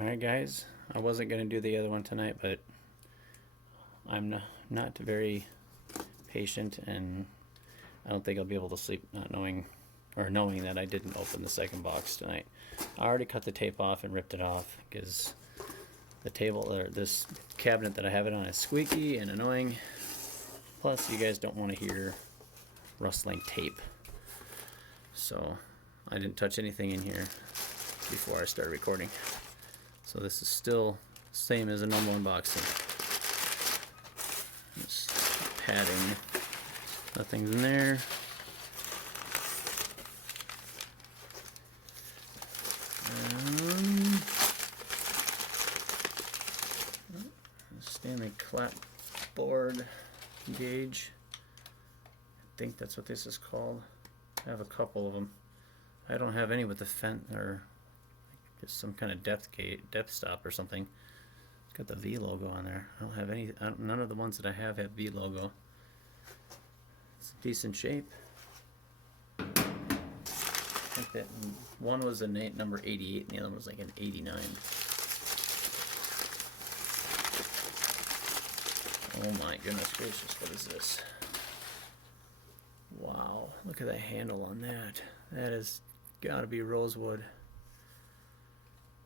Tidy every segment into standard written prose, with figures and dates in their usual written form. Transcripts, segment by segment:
Alright guys, I wasn't going to do the other one tonight, but I'm not very patient, and I don't think I'll be able to sleep not knowing that I didn't open the second box tonight. I already cut the tape off and ripped it off because the table, or this cabinet that I have it on, is squeaky and annoying. Plus you guys don't want to hear rustling tape. So I didn't touch anything in here before I started recording. So this is still the same as a normal unboxing. Just padding. Nothing's in there. Stanley clapboard gauge. I think that's what this is called. I have a couple of them. I don't have any with the fence or just some kind of depth stop or something. It's got the V logo on there. I don't have any. None of the ones that I have V logo. It's decent shape. I think that one was a number 88 and the other one was like an 89. Oh my goodness gracious, what is this? Wow, look at that handle on that. That has got to be rosewood.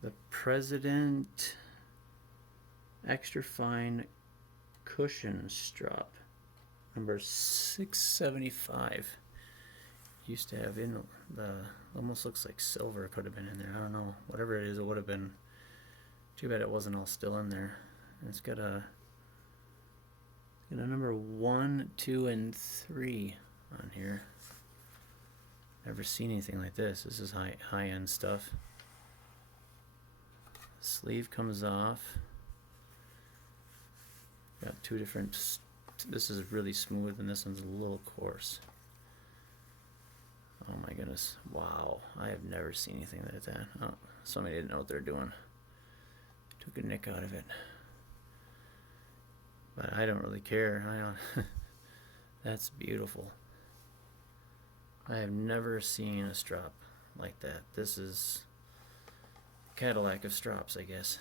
The President Extra Fine Cushion Strap, number 675. Used to have in the, almost looks like silver could have been in there. I don't know. Whatever it is, it would have been. Too bad it wasn't all still in there. And it's got a number 1, 2, and 3 on here. Never seen anything like this. This is high-end stuff. The sleeve comes off. Got two different. This is really smooth, and this one's a little coarse. Oh my goodness! Wow, I have never seen anything like that. Oh, somebody didn't know what they're doing. Took a nick out of it. But I don't really care. I don't. That's beautiful. I have never seen a strap like that. This is Cadillac of strops, I guess.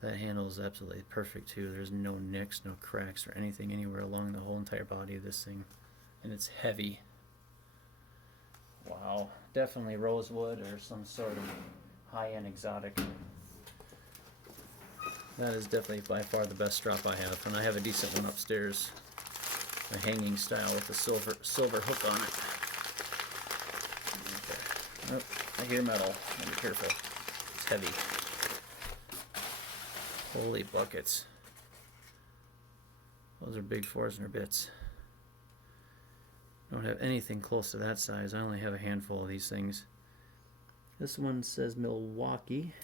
That handle is absolutely perfect too. There's no nicks, no cracks, or anything anywhere along the whole entire body of this thing. And it's heavy. Wow. Definitely rosewood or some sort of high-end exotic. That is definitely by far the best strap I have, and I have a decent one upstairs, a hanging style with a silver hook on it. Okay. Oh, I hear metal. Be careful. It's heavy. Holy buckets! Those are big Forstner bits. Don't have anything close to that size. I only have a handful of these things. This one says Milwaukee.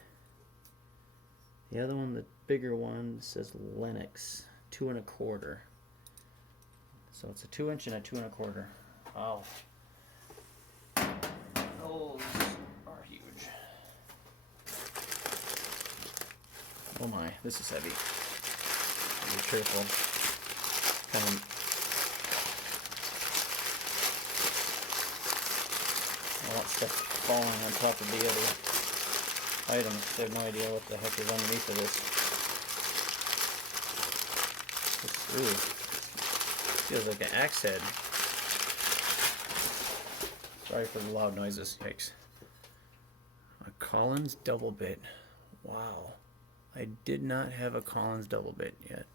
The other one, the bigger one, says Lennox, 2 1/4. So it's a 2-inch and a 2 1/4. Wow. Those are huge. Oh my, this is heavy. Be careful. All that stuff falling on top of the other items. I have no idea what the heck is underneath of this. Feels like an axe head. Sorry for the loud noises. Yikes. A Collins double bit. Wow. I did not have a Collins double bit yet.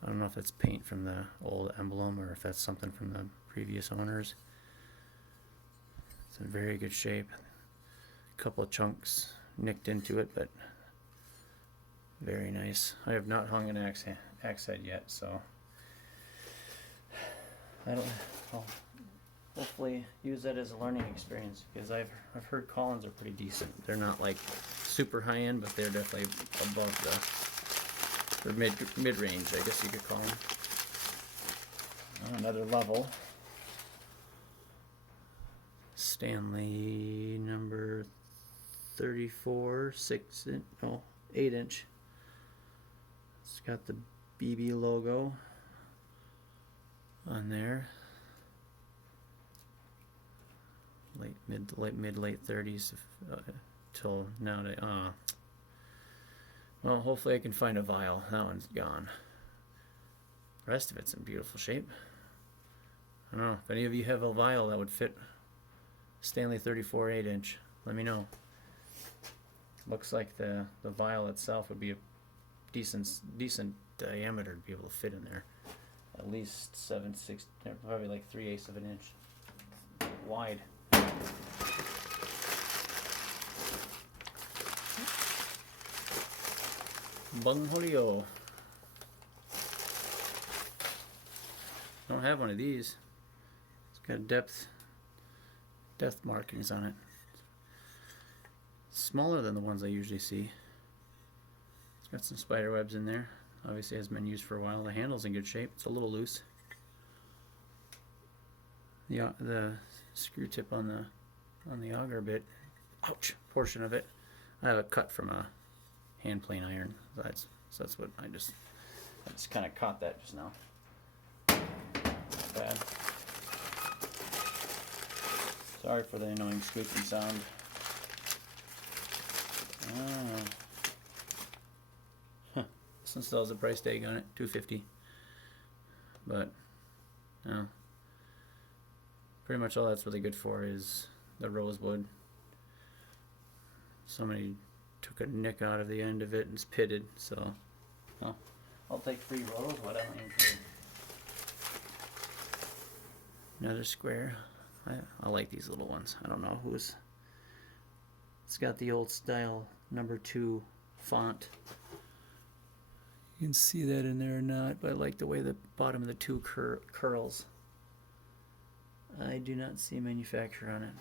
I don't know if that's paint from the old emblem or if that's something from the previous owners. It's in very good shape. A couple of chunks nicked into it, but very nice. I have not hung an axe head yet, so I'll hopefully use that as a learning experience, because I've heard Collins are pretty decent. They're not like super high end, but they're definitely above they're mid range, I guess you could call them. Another level. Stanley number 34, 8 inch. It's got the BB logo on there. Late 30s till now. Well, hopefully I can find a vial. That one's gone. The rest of it's in beautiful shape. I don't know if any of you have a vial that would fit Stanley 34 8-inch. Let me know. Looks like the vial itself would be a decent diameter to be able to fit in there. At least 7/6, probably like 3/8 of an inch wide. Bung Holio. Don't have one of these. It's got depth markings on it. Smaller than the ones I usually see. It's got some spider webs in there. Obviously hasn't been used for a while. The handle's in good shape. It's a little loose. The screw tip on the auger bit, ouch, portion of it, I have a cut from a hand plane iron. So that's what I just kind of caught that just now. Bad. Sorry for the annoying squeaking sound. This one still has a price tag on it, $250. But no, pretty much all that's really good for is the rosewood. Somebody took a nick out of the end of it and it's pitted, so I'll take free rosewood. I don't even care. Another square. I like these little ones. I don't know who's. It's got the old style #2 font. You can see that in there or not, but I like the way the bottom of the two curls. I do not see a manufacturer on it.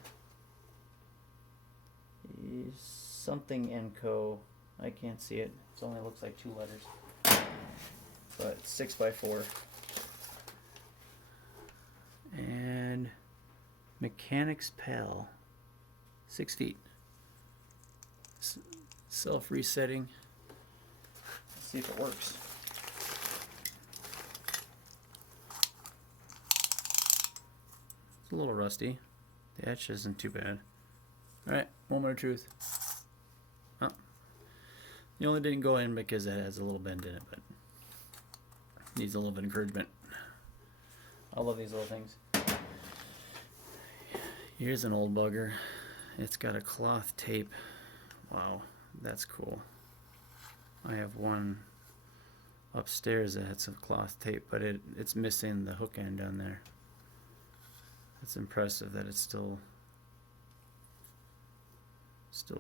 Something Enco. I can't see it. It only looks like 2 letters. But it's 6x4. And Mechanics Pal. 6 feet. Self-resetting. Let's see if it works. It's a little rusty. The etch isn't too bad. Alright, moment of truth. Oh. The only didn't go in because it has a little bend in it, but needs a little bit of encouragement. I love these little things. Here's an old bugger. It's got a cloth tape. Wow, that's cool. I have one upstairs that has some cloth tape, but it's missing the hook end on there. It's impressive that it's still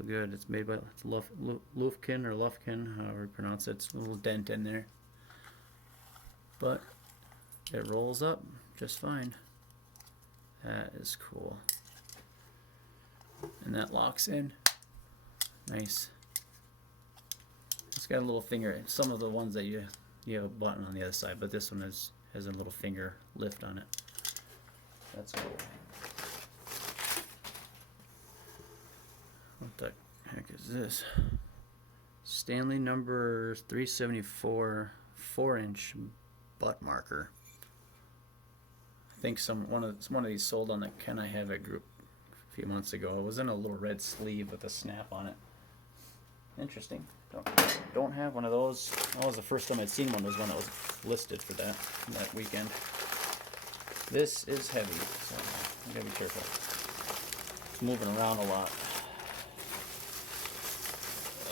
good. It's made by Lufkin or Lufkin, however you pronounce it. It's a little dent in there, but it rolls up just fine. That is cool. And that locks in. Nice. It's got a little finger. Some of the ones that you have a button on the other side, but this one has a little finger lift on it. That's cool. What the heck is this? Stanley number 374 4-inch butt marker. I think one of these sold on the Can I Have It group a few months ago. It was in a little red sleeve with a snap on it. Interesting. Don't have one of those. That was the first time I'd seen one. Was one that was listed for that weekend. This is heavy, so I gotta be careful. It's moving around a lot.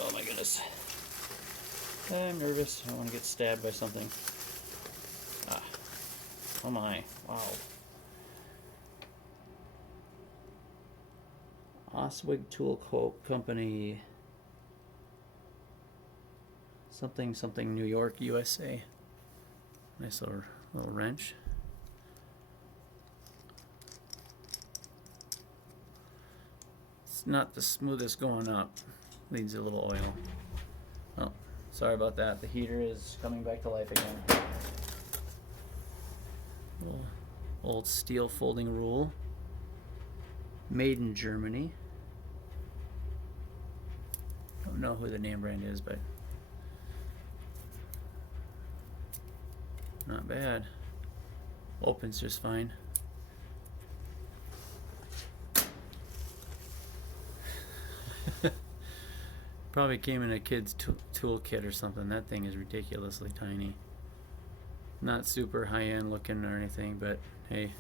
Oh my goodness. I'm nervous. I don't want to get stabbed by something. Ah. Oh my. Wow. Oswig Tool Company. Something New York, USA. Nice little wrench. It's not the smoothest going up. Needs a little oil. Oh, sorry about that. The heater is coming back to life again. Little old steel folding rule. Made in Germany. Don't know who the name brand is, but not bad. Opens just fine. Probably came in a kid's toolkit or something. That thing is ridiculously tiny. Not super high-end looking or anything, but hey,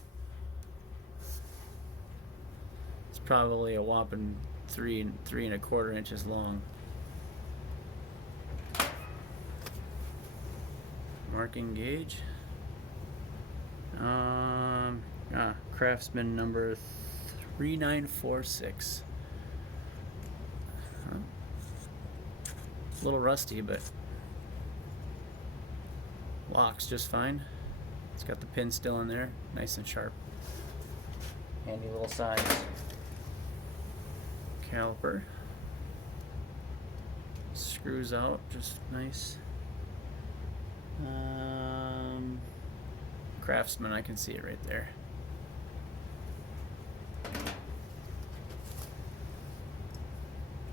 it's probably a whopping 3.25 inches long. Marking gauge. Craftsman number 3946. A little rusty, but locks just fine. It's got the pin still in there, nice and sharp. Handy little size. Caliper. Screws out, just nice. Craftsman, I can see it right there.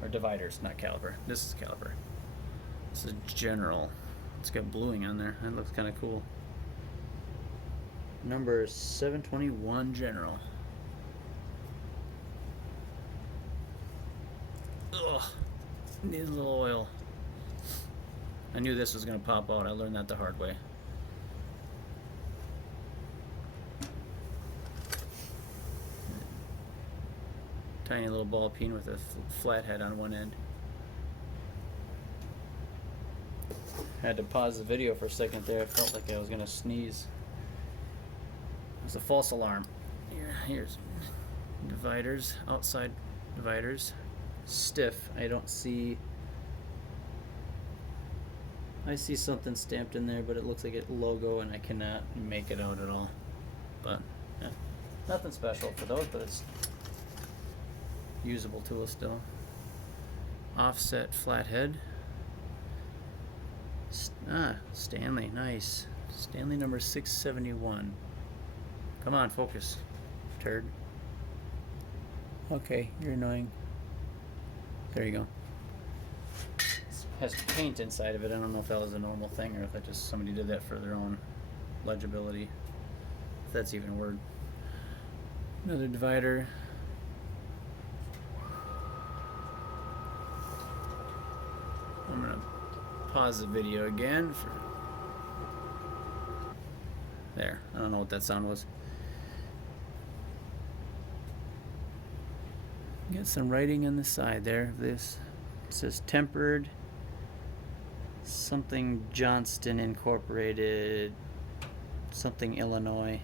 Or dividers, not caliper. This is caliper. This is general. It's got bluing on there. That looks kind of cool. Number 721 general. Ugh. Needs a little oil. I knew this was going to pop out. I learned that the hard way. Tiny little ball peen with a flat head on one end. Had to pause the video for a second there. I felt like I was going to sneeze. It was a false alarm. Here's dividers, outside dividers. Stiff. I don't see... I see something stamped in there, but it looks like a logo, and I cannot make it out at all. But, yeah. Nothing special for those, but it's usable tool still. Offset flathead. Stanley, nice. Stanley number 671. Come on, focus, turd. Okay, you're annoying. There you go. It has paint inside of it. I don't know if that was a normal thing or if that just somebody did that for their own legibility. If that's even a word. Another divider. I'm gonna pause the video again for there. I don't know what that sound was. Get some writing on the side there. This it says tempered something Johnston Incorporated, something Illinois.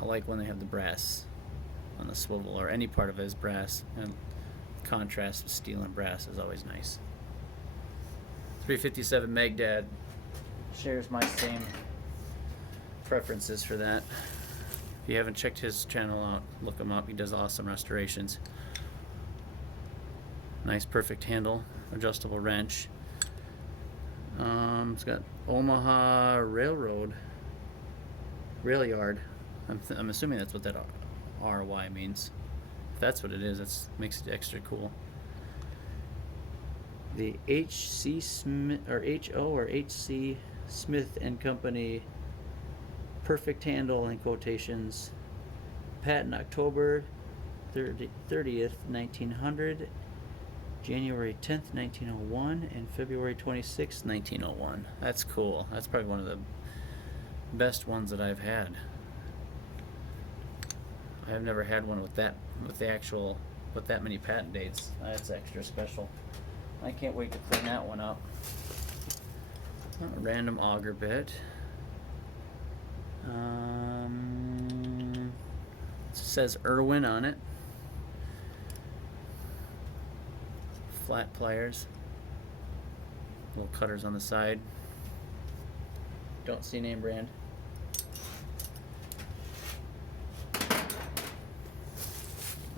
I like when they have the brass on the swivel, or any part of it is brass, and contrast with steel and brass is always nice. 357 Megdad shares my same preferences for that. If you haven't checked his channel out, look him up. He does awesome restorations. Nice perfect handle, adjustable wrench. It's got Omaha Rail Yard. I'm assuming that's what that RY means. If that's what it is, that makes it extra cool. The H.C. Smith or H.O. or H.C. Smith and Company perfect handle in quotations. Patent October 30th, 1900, January 10th, 1901, and February 26th, 1901. That's cool. That's probably one of the best ones that I've had. I've never had one with that, with that many patent dates. That's extra special. I can't wait to clean that one up. A random auger bit. It says Irwin on it. Flat pliers. Little cutters on the side. Don't see name brand.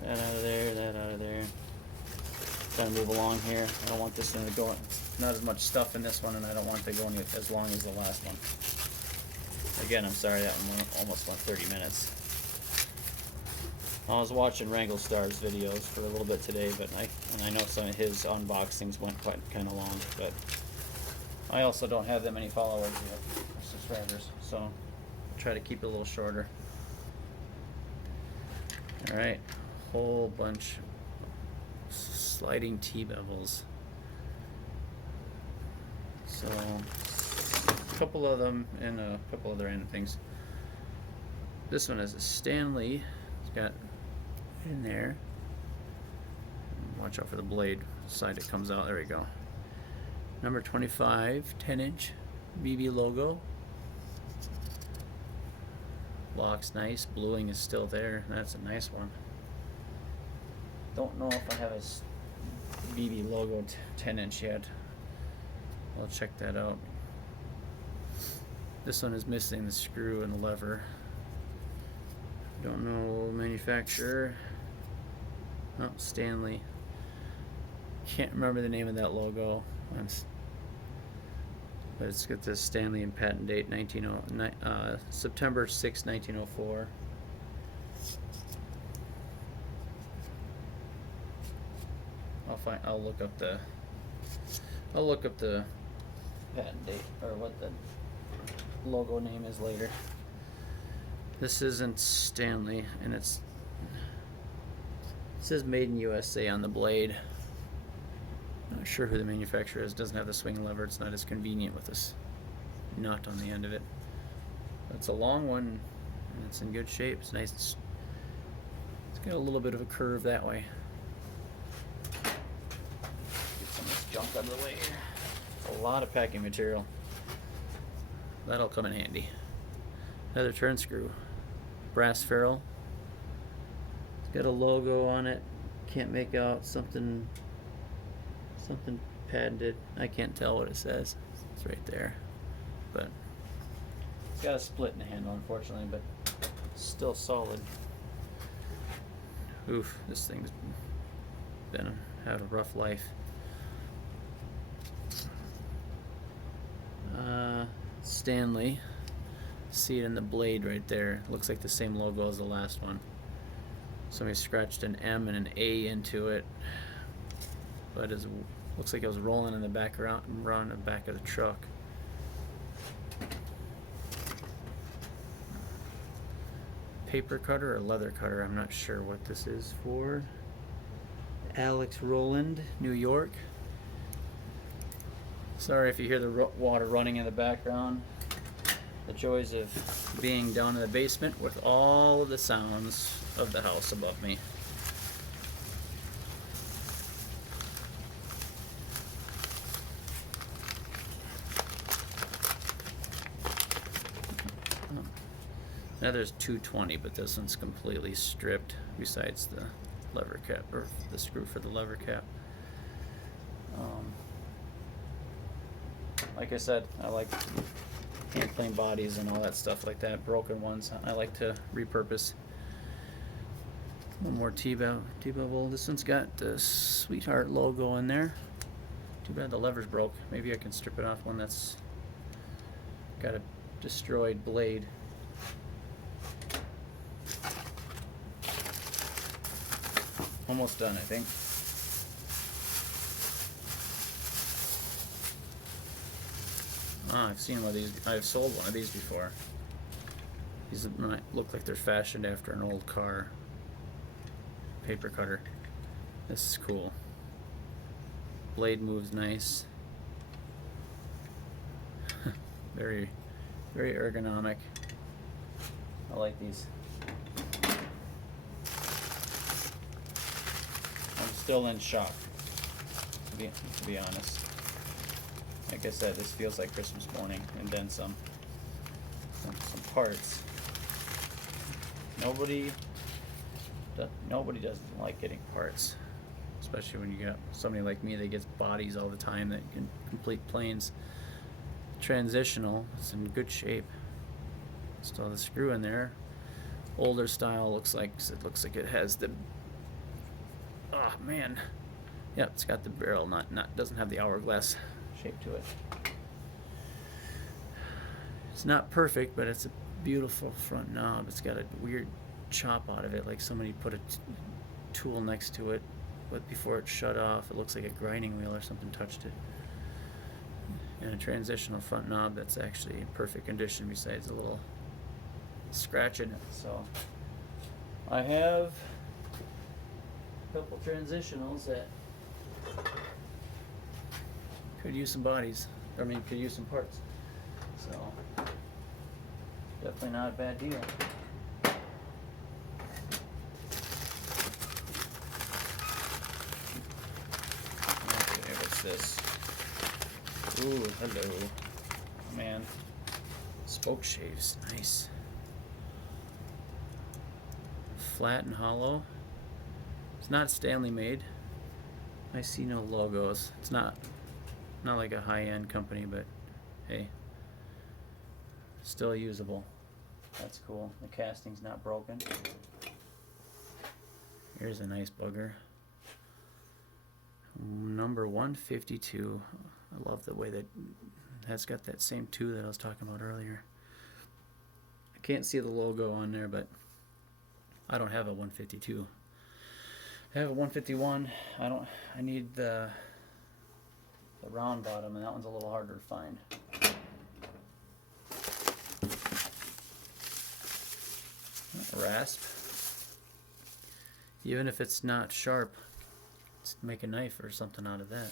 That out of there, that out of there. Trying to move along here. I don't want this one to go, not as much stuff in this one, and I don't want it to go as long as the last one. Again, I'm sorry that one almost went 30 minutes. I was watching Wrangle Star's videos for a little bit today, but I know some of his unboxings went quite kind of long, but I also don't have that many followers yet, or subscribers, so I'll try to keep it a little shorter. Alright, whole bunch sliding T-bevels. So a couple of them and a couple other random things. This one is a Stanley. It's got in there. Watch out for the blade side it comes out. There we go. Number 25, 10-inch BB logo. Locks nice. Bluing is still there. That's a nice one. Don't know if I have a BB logo 10-inch yet. I'll check that out. This one is missing the screw and the lever. Don't know manufacturer. Oh, Stanley. Can't remember the name of that logo. But it's got this Stanley and patent date September 6, 1904. I'll look up the patent date or what the logo name is later. This isn't Stanley, and it says made in USA on the blade. Not sure who the manufacturer is. Doesn't have the swing lever. It's not as convenient with this nut on the end of it. It's a long one, and it's in good shape. It's nice. It's got a little bit of a curve that way. Get some of this junk out of the way here. It's a lot of packing material. That'll come in handy. Another turn screw. Brass ferrule. It's got a logo on it. Can't make out something patented. I can't tell what it says. It's right there. But it's got a split in the handle, unfortunately, but still solid. Oof, this thing's had a rough life. Stanley. See it in the blade right there. Looks like the same logo as the last one. Somebody scratched an M and an A into it, but it looks like it was rolling in the back around the back of the truck. Paper cutter or leather cutter, I'm not sure what this is for. Alex Roland, New York. Sorry if you hear the water running in the background. The joys of being down in the basement with all of the sounds of the house above me. Now there's 220, but this one's completely stripped besides the lever cap, or the screw for the lever cap. Like I said, I like hand plane bodies and all that stuff like that. Broken ones I like to repurpose. One more T-bevel. This one's got the Sweetheart logo in there. Too bad the lever's broke. Maybe I can strip it off one that's got a destroyed blade. Almost done, I think. I've seen one of these. I've sold one of these before. These might look like they're fashioned after an old car. Paper cutter. This is cool. Blade moves nice. Very, very ergonomic. I like these. I'm still in shock, to be honest. Like I said, this feels like Christmas morning, and then some parts. Nobody doesn't like getting parts, especially when you got somebody like me that gets bodies all the time that can complete planes. Transitional, it's in good shape. Still the screw in there. Older style looks like it has the. Oh man, yeah, it's got the barrel, not doesn't have the hourglass shape to it. It's not perfect, but it's a beautiful front knob. It's got a weird chop out of it, like somebody put a tool next to it, but before it shut off, it looks like a grinding wheel or something touched it. And a transitional front knob that's actually in perfect condition besides a little scratch in it. So I have a couple transitionals that Could use some bodies. I mean, could use some parts. So, definitely not a bad deal. Okay, what's this? Ooh, hello. Man. Spoke shaves, nice. Flat and hollow. It's not Stanley made. I see no logos. It's not like a high-end company, but hey, still usable. That's cool. The casting's not broken. Here's a nice bugger. Number 152. I love the way that's got that same 2 that I was talking about earlier. I can't see the logo on there, but I don't have a 152. I have a 151. I need the round bottom, and that one's a little harder to find. Rasp. Even if it's not sharp, let's make a knife or something out of that.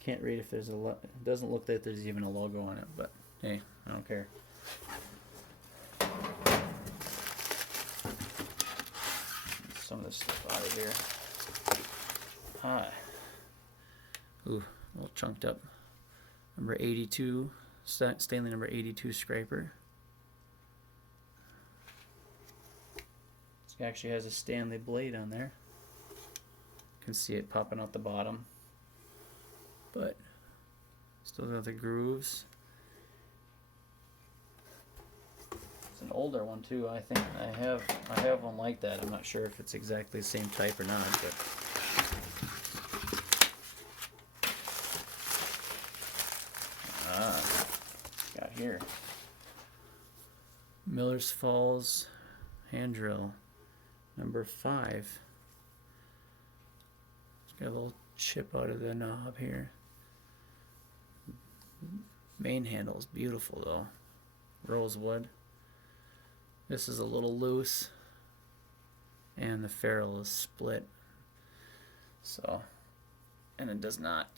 Can't read if there's it doesn't look like there's even a logo on it, but hey, I don't care. Some of this stuff out of here. Ooh, a little chunked up. Number 82, Stanley number 82 scraper. It actually has a Stanley blade on there. You can see it popping out the bottom, but still got the grooves. It's an older one too. I think I have one like that. I'm not sure if it's exactly the same type or not, but got here Miller's Falls hand drill number 5. It's got a little chip out of the knob here. Main handle is beautiful though, rosewood. This is a little loose, and the ferrule is split. So, and it does not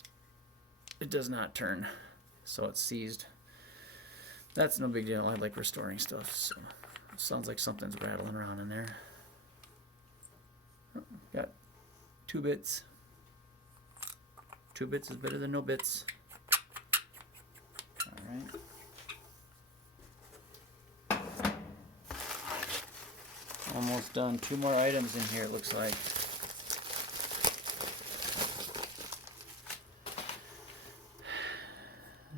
turn, so it's seized. That's no big deal. I like restoring stuff, so it sounds like something's rattling around in there. Oh, got 2 bits. 2 bits is better than no bits. All right. Almost done. 2 more items in here, it looks like.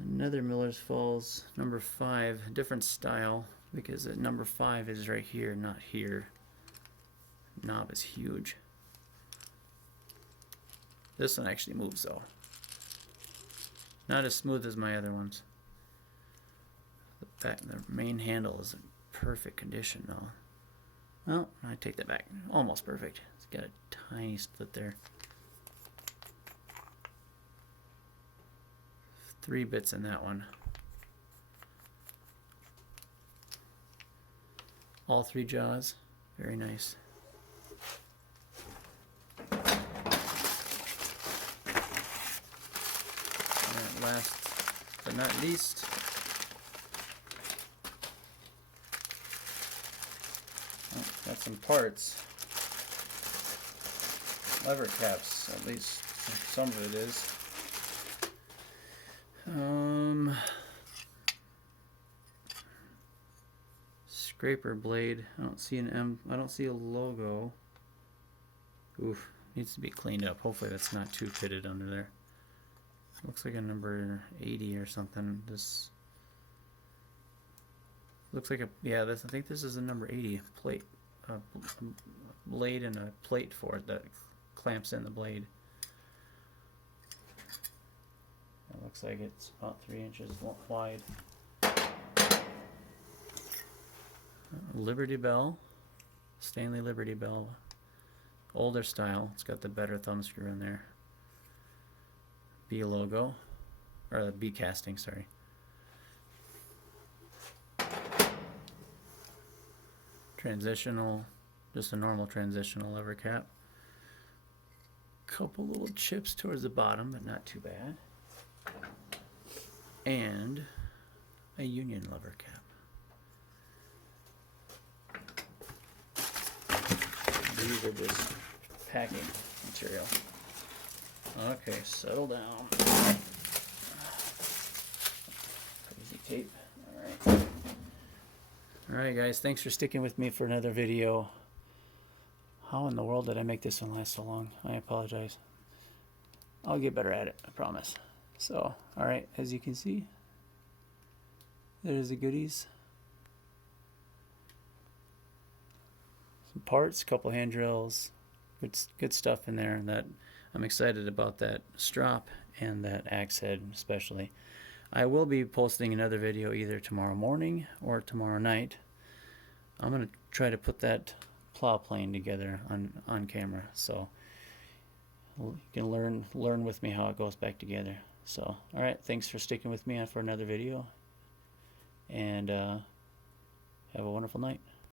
Another Miller's Falls, number 5, different style, because number 5 is right here, not here. Knob is huge. This one actually moves though. Not as smooth as my other ones. The main handle is in perfect condition though. Well, I take that back. Almost perfect. It's got a tiny split there. 3 bits in that one. All 3 jaws. Very nice. And last but not least, got some parts. Lever caps, at least some of it is. Scraper blade. I don't see an M. I don't see a logo. Oof, needs to be cleaned up. Hopefully that's not too pitted under there. Looks like a number 80 or something. This looks like a, yeah, I think this is a number 80 plate. Blade and a plate for it that clamps in the blade. It looks like it's about 3 inches wide. Liberty Bell, Stanley Liberty Bell, older style. It's got the better thumb screw in there. B logo, or the B casting, sorry. Transitional, just a normal transitional lever cap. couple little chips towards the bottom, but not too bad. And a Union Lover cap. These are just packing material. Okay, settle down. Crazy tape. Alright. Alright guys, thanks for sticking with me for another video. How in the world did I make this one last so long? I apologize. I'll get better at it, I promise. So, alright, as you can see, there's the goodies. Some parts, a couple hand drills, good stuff in there. That I'm excited about that strop and that axe head especially. I will be posting another video either tomorrow morning or tomorrow night. I'm going to try to put that plow plane together on camera, so you can learn with me how it goes back together. So, all right, thanks for sticking with me for another video, and have a wonderful night.